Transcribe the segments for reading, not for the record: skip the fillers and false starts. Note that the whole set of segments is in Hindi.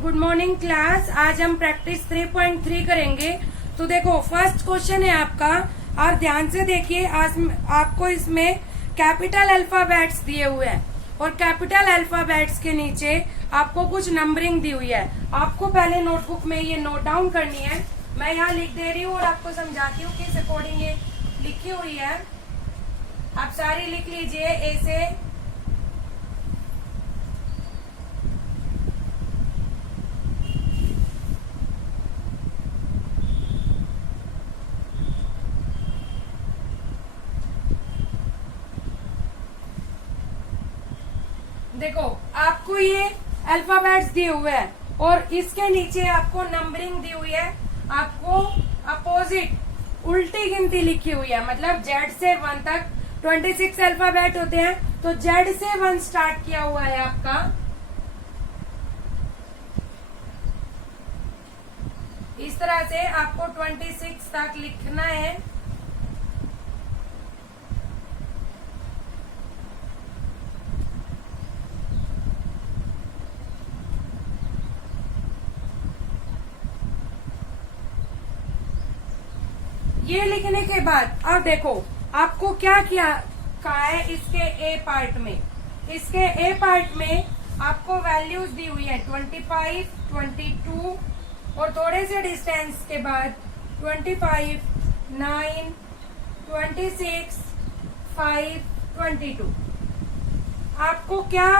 Good morning class. आज हम प्रैक्टिस 3.3 करेंगे। तो देखो फर्स्ट क्वेश्चन है आपका, और ध्यान से देखिए। आज आपको इसमें कैपिटल अल्फाबेट्स दिए हुए हैं और कैपिटल अल्फाबेट्स के नीचे आपको कुछ नंबरिंग दी हुई है। आपको पहले नोटबुक में ये नोट डाउन करनी है। मैं यहाँ लिख दे रही हूँ और आपको समझाती हूँ किस अकॉर्डिंग ये लिखी हुई है। आप सारी लिख लीजिए ऐसे। देखो आपको ये अल्फाबेट्स दिए हुए हैं और इसके नीचे आपको नंबरिंग दी हुई है। आपको अपोजिट उल्टी गिनती लिखी हुई है, मतलब जेड से 1 तक 26 अल्फाबेट होते हैं, तो जेड से 1 स्टार्ट किया हुआ है आपका। इस तरह से आपको 26 तक लिखना है। ये लिखने के बाद अब देखो आपको क्या किया कहा है इसके ए पार्ट में। इसके ए पार्ट में आपको वैल्यूज दी हुई है 25, 22 और थोड़े से डिस्टेंस के बाद 25, 9, 26, 5, 22। आपको क्या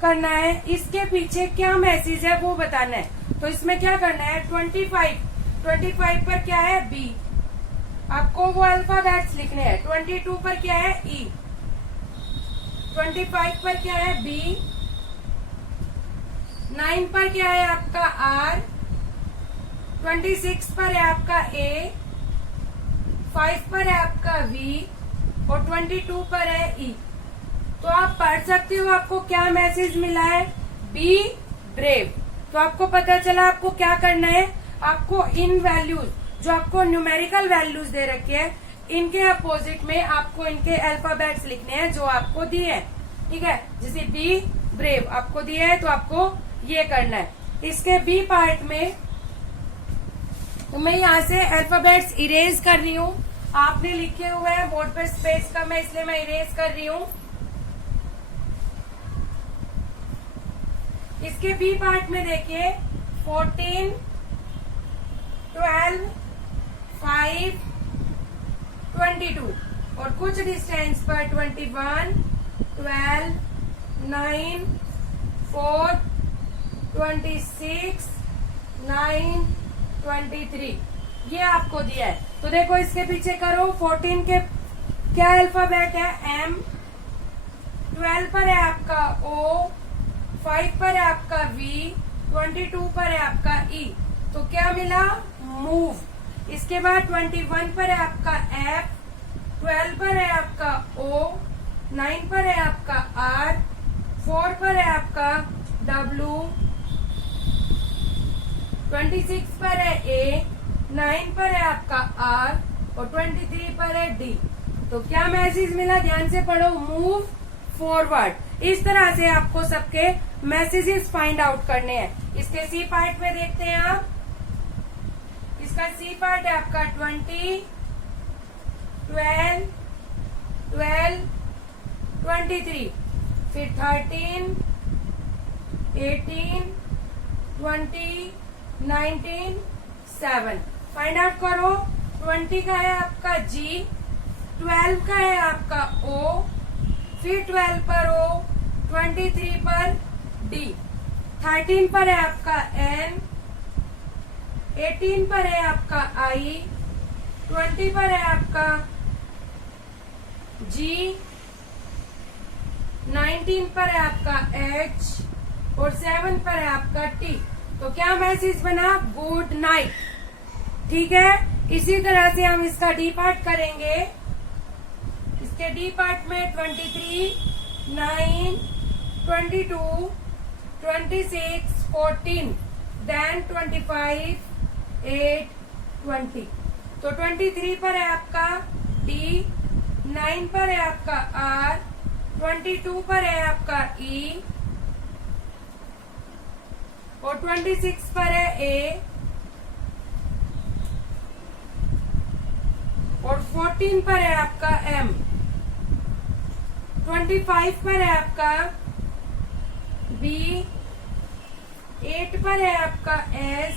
करना है, इसके पीछे क्या मैसेज है वो बताना है। तो इसमें क्या करना है, 25 पर क्या है बी, आपको वो अल्फाबेट्स लिखने हैं। 22 पर क्या है ई, 25 पर क्या है बी, 9 पर क्या है आपका आर, 26 पर है आपका ए, 5 पर है आपका वी और 22 पर है ई। तो आप पढ़ सकते हो आपको क्या मैसेज मिला है, बी ब्रेव। तो आपको पता चला आपको क्या करना है। आपको इन वैल्यूज जो आपको न्यूमेरिकल वैल्यूज दे रखे हैं, इनके अपोजिट में आपको इनके अल्फाबेट्स लिखने हैं जो आपको दिए हैं। ठीक है, जैसे बी ब्रेव आपको दिया है तो आपको ये करना है। इसके बी पार्ट में तो मैं यहाँ से अल्फाबेट्स इरेज कर रही हूँ। आपने लिखे हुए हैं बोर्ड पे स्पेस का, मैं इसलिए मैं इरेज कर रही हूँ। इसके बी पार्ट में देखिए 14, 12, 5, 22 और कुछ डिस्टेंस पर 21, 12, 9, 4, 26, 9, 23 ये आपको दिया है। तो देखो इसके पीछे करो। 14 के क्या अल्फाबेट है एम, 12 पर है आपका ओ, 5 पर है आपका वी, 22 पर है आपका ई। तो क्या मिला, मूव। इसके बाद 21 पर है आपका एफ, 12 पर है आपका ओ, 9 पर है आपका आर, 4 पर है आपका डब्ल्यू, 26 पर है ए, 9 पर है आपका आर और 23 पर है डी। तो क्या मैसेज मिला, ध्यान से पढ़ो, मूव फॉरवर्ड। इस तरह से आपको सबके मैसेजेस फाइंड आउट करने हैं। इसके सी पार्ट में देखते हैं आप। इसका सी पार्ट है आपका 20, 12, 12, 23, फिर 13, 18, 20, 19, 7। फाइंड आउट करो। 20 का है आपका जी, 12 का है आपका ओ, फिर 12 पर ओ, 23 पर डी, 13 पर है आपका एन, 18 पर है आपका आई, 20 पर है आपका जी, 19 पर है आपका एच और 7 पर है आपका टी। तो क्या मैसेज बना, गुड नाइट। ठीक है, इसी तरह से हम इसका डी पार्ट करेंगे। इसके डी पार्ट में 23, 9, 22, 26, 14, देन 25, 8, 20। तो 23 पर है आपका डी, 9 पर है आपका आर, 22 पर है आपका ई और 26 पर है A, और 14 पर है आपका M, 25 पर है आपका B, 8 पर है आपका S,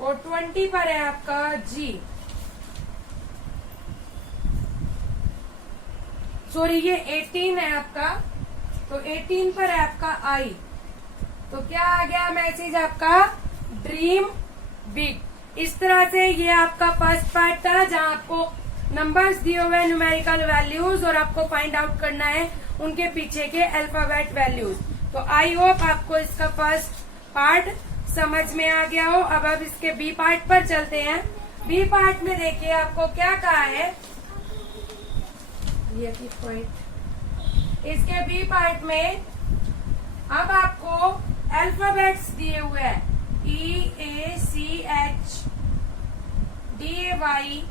और 20 पर है आपका G। सॉरी, ये 18 है आपका, तो 18 पर है आपका I। तो क्या आ गया मैसेज आपका? Dream big. इस तरह से ये आपका फर्स्ट पार्ट था, जहां आपको नंबर्स दिए हुए हैं, न्यूमेरिकल वैल्यूज, और आपको फाइंड आउट करना है उनके पीछे के अल्फाबेट वैल्यूज। तो आई होप आपको इसका फर्स्ट पार्ट समझ में आ गया हो। अब इसके बी पार्ट पर चलते हैं। बी पार्ट में देखिए आपको क्या कहा है, ये इसके बी पार्ट में अब आपको अल्फाबेट्स दिए हुए हैं, EACH, DAY,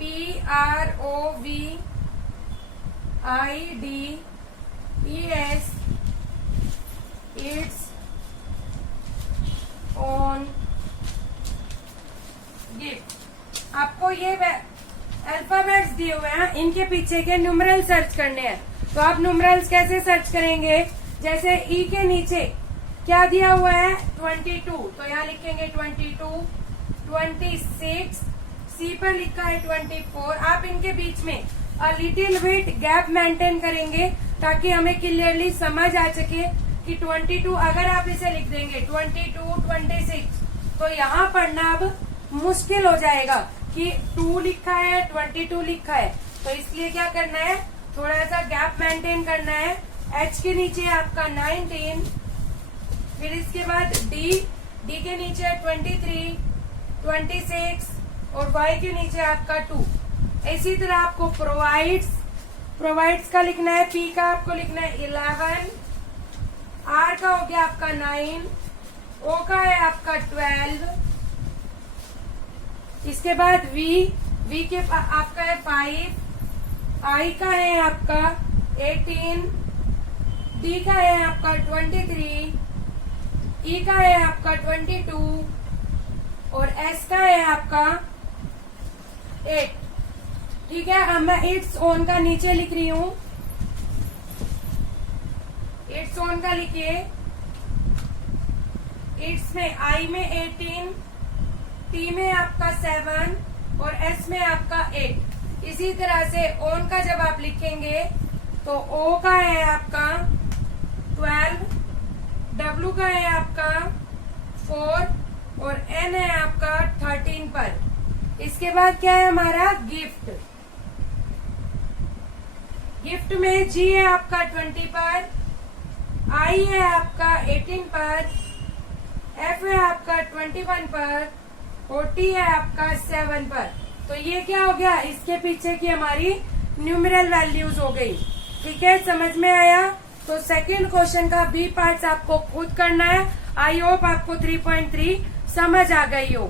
PROV, ID, ES, ITS, ON, GIFT। आपको ये अल्फाबेट्स दिए हुए हैं, इनके पीछे के न्यूमरल सर्च करने हैं। तो आप न्यूमरल्स कैसे सर्च करेंगे? जैसे ई के नीचे क्या दिया हुआ है? 22, तो यहाँ लिखेंगे 22, 26, सी पर लिखा है 24। आप इनके बीच में लिटिल बिट गैप मेंटेन करेंगे ताकि हमें क्लियरली समझ आ सके कि 22, अगर आप इसे लिख देंगे 22, 26, तो यहाँ पढ़ना अब मुश्किल हो जाएगा कि 2 लिखा है, 22 लिखा है। तो इसलिए क्या करना है, थोड़ा सा गैप मेंटेन करना है। H के नीचे आपका 19, फिर इसके बाद D के नीचे 23, 26, और Y के नीचे आपका 2। इसी तरह आपको प्रोवाइड्स का लिखना है, P का आपको लिखना है 11, R का हो गया आपका 9, O का है आपका 12, इसके बाद V के आपका है 5, I का है आपका 18, D का है आपका 23, E का है आपका 22, और S का है आपका 8। ठीक है, अब मैं इट्स ओन का नीचे लिख रही हूं। इट्स ओन का लिखिए, इट्स में I में 18, T में आपका 7, और S में आपका 8। इसी तरह से ओन का जब आप लिखेंगे तो O का है आपका 12, W का है आपका 4, और N है आपका 13 पर। इसके बाद क्या है हमारा गिफ्ट। गिफ्ट में G है आपका 20 पर, I है आपका 18 पर, F है आपका 21 पर, और T है आपका 7 पर। तो ये क्या हो गया, इसके पीछे की हमारी न्यूमेरल वैल्यूज हो गई। ठीक है, समझ में आया? तो सेकंड क्वेश्चन का बी पार्ट आपको खुद करना है। आई होप आपको 3.3 समझ आ गई हो।